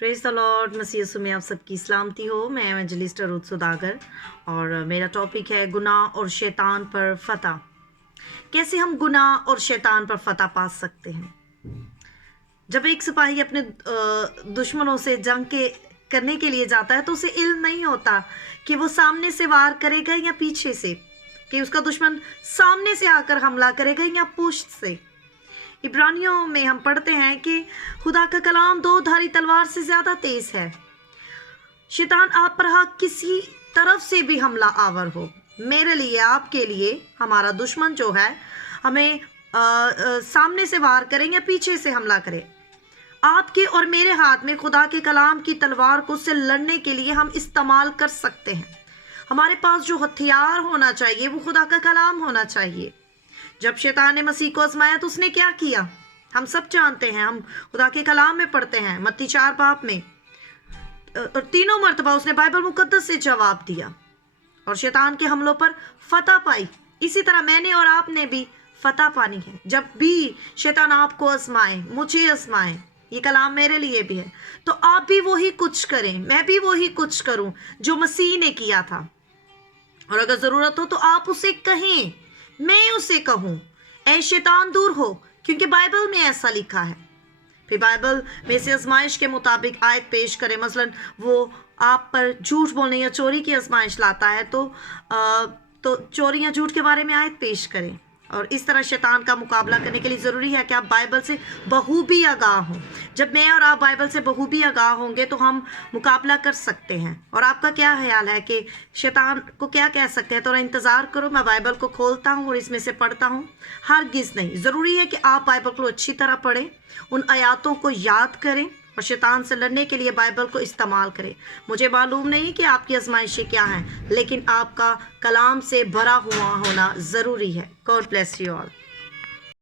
Praise the lord. मसीह यीशु में आप सबकी सलामती हो। मैं एवेंजलिस्ट रुथ सुदागर और मेरा टॉपिक है गुनाह और शैतान पर फतह। कैसे हम गुनाह और शैतान पर फतह पा सकते हैं। जब एक सिपाही अपने दुश्मनों से जंग करने के लिए जाता है तो उसे इल्म नहीं होता कि वो सामने से वार करेगा या पीछे से, कि उसका दुश्मन सामने से आकर हमला करेगा या पुष्ट से। इब्रानियों में हम पढ़ते हैं कि खुदा का कलाम दो धारी तलवार से ज्यादा तेज है। शैतान आप पर किसी तरफ से भी हमला आवर हो, मेरे लिए आपके लिए हमारा दुश्मन जो है हमें सामने से वार करें या पीछे से हमला करे, आपके और मेरे हाथ में खुदा के कलाम की तलवार को से लड़ने के लिए हम इस्तेमाल कर सकते हैं। हमारे पास जो हथियार होना चाहिए वो खुदा का कलाम होना चाहिए। जब शैतान ने मसीह को आजमाया तो उसने क्या किया हम सब जानते हैं। हम खुदा के कलाम में पढ़ते हैं मत्ती 4 बाब में, और तीनों मर्तबा उसने बाइबल मुकद्दस से जवाब दिया और शैतान के हमलों पर फतह पाई। इसी तरह मैंने और आपने भी फतह पानी है। जब भी शैतान आपको आजमाए, मुझे आजमाए, ये कलाम मेरे लिए भी है, तो आप भी वही कुछ करें, मैं भी वही कुछ करूं जो मसीह ने किया था। और अगर जरूरत हो तो आप उसे कहें, मैं उसे कहूं, ऐ शैतान दूर हो, क्योंकि बाइबल में ऐसा लिखा है। फिर बाइबल में से आजमाइश के मुताबिक आयत पेश करें। मसलन वो आप पर झूठ बोलने या चोरी की आजमाइश लाता है तो चोरी या झूठ के बारे में आयत पेश करें। और इस तरह शैतान का मुकाबला करने के लिए ज़रूरी है कि आप बाइबल से बखूबी आगाह हों। जब मैं और आप बाइबल से बखूबी आगाह होंगे तो हम मुकाबला कर सकते हैं। और आपका क्या ख्याल है कि शैतान को क्या कह सकते हैं? थोड़ा इंतज़ार करो, मैं बाइबल को खोलता हूँ और इसमें से पढ़ता हूँ। हरगिज़ नहीं, ज़रूरी है कि आप बाइबल को अच्छी तरह पढ़ें, उन आयातों को याद करें और शैतान से लड़ने के लिए बाइबल को इस्तेमाल करें। मुझे मालूम नहीं कि आपकी आजमाइशें क्या हैं, लेकिन आपका कलाम से भरा हुआ होना ज़रूरी है। God bless you all.